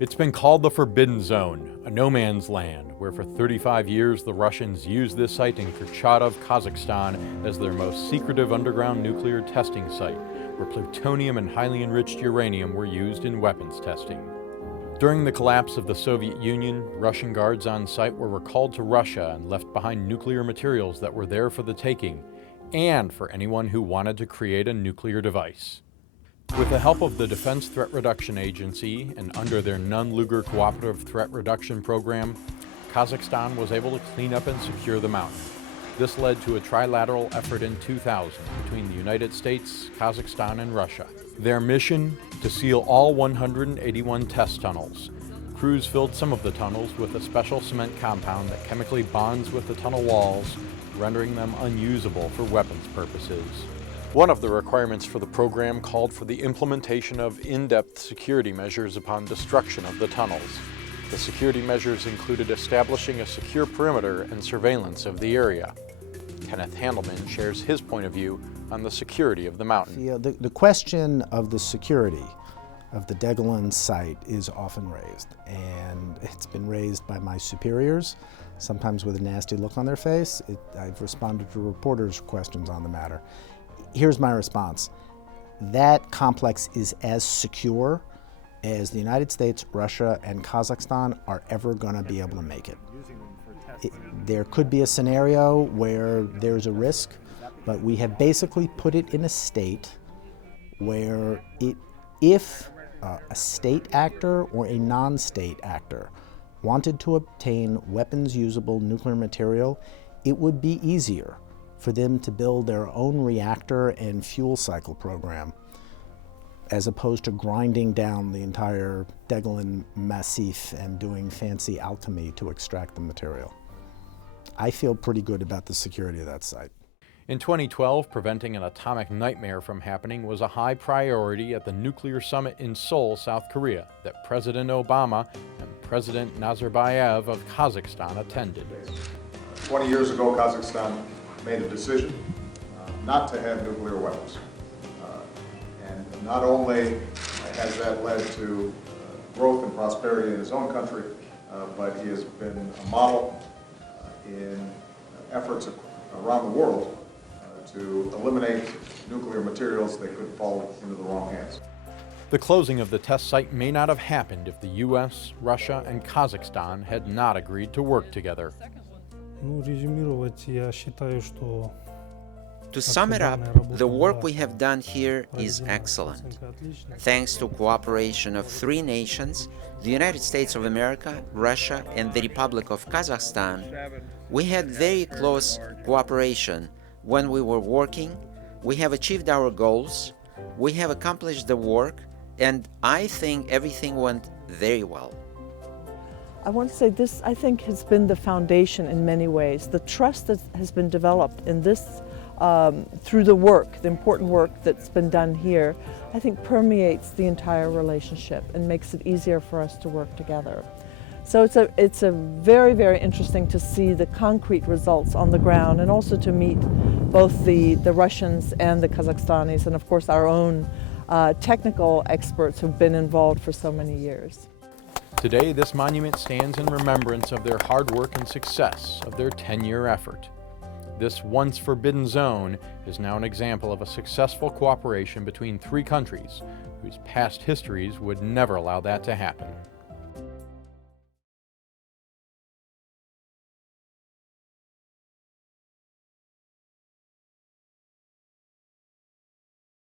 It's been called the Forbidden Zone, a no man's land, where for 35 years the Russians used this site in Kurchatov, Kazakhstan as their most secretive underground nuclear testing site, where plutonium and highly enriched uranium were used in weapons testing. During the collapse of the Soviet Union, Russian guards on site were recalled to Russia and left behind nuclear materials that were there for the taking, and for anyone who wanted to create a nuclear device. With the help of the Defense Threat Reduction Agency and under their Nunn-Lugar Cooperative Threat Reduction Program, Kazakhstan was able to clean up and secure the mountain. This led to a trilateral effort in 2000 between the United States, Kazakhstan, and Russia. Their mission? To seal all 181 test tunnels. Crews filled some of the tunnels with a special cement compound that chemically bonds with the tunnel walls, rendering them unusable for weapons purposes. One of the requirements for the program called for the implementation of in-depth security measures upon destruction of the tunnels. The security measures included establishing a secure perimeter and surveillance of the area. Kenneth Handelman shares his point of view on the security of the mountain. The question of the security of the Degelen site is often raised, and it's been raised by my superiors, sometimes with a nasty look on their face. I've responded to reporters' questions on the matter. Here's my response. That complex is as secure as the United States, Russia, and Kazakhstan are ever going to be able to make it. There could be a scenario where there's a risk, but we have basically put it in a state where if a state actor or a non-state actor wanted to obtain weapons-usable nuclear material, it would be easier for them to build their own reactor and fuel cycle program, as opposed to grinding down the entire Degelen Massif and doing fancy alchemy to extract the material. I feel pretty good about the security of that site. In 2012, preventing an atomic nightmare from happening was a high priority at the nuclear summit in Seoul, South Korea, that President Obama and President Nazarbayev of Kazakhstan attended. 20 years ago, Kazakhstan made a decision not to have nuclear weapons. And not only has that led to growth and prosperity in his own country, but he has been a model in efforts around the world to eliminate nuclear materials that could fall into the wrong hands. The closing of the test site may not have happened if the US, Russia, and Kazakhstan had not agreed to work together. To sum it up, the work we have done here is excellent. Thanks to cooperation of three nations, the United States of America, Russia, and the Republic of Kazakhstan, we had very close cooperation when we were working. We have achieved our goals, we have accomplished the work, and I think everything went very well. I want to say this, I think, has been the foundation in many ways. The trust that has been developed in this through the work, the important work that's been done here, I think permeates the entire relationship and makes it easier for us to work together. So it's a very, very interesting to see the concrete results on the ground, and also to meet both the Russians and the Kazakhstanis, and of course our own technical experts who've been involved for so many years. Today, this monument stands in remembrance of their hard work and success of their 10-year effort. This once forbidden zone is now an example of a successful cooperation between three countries whose past histories would never allow that to happen.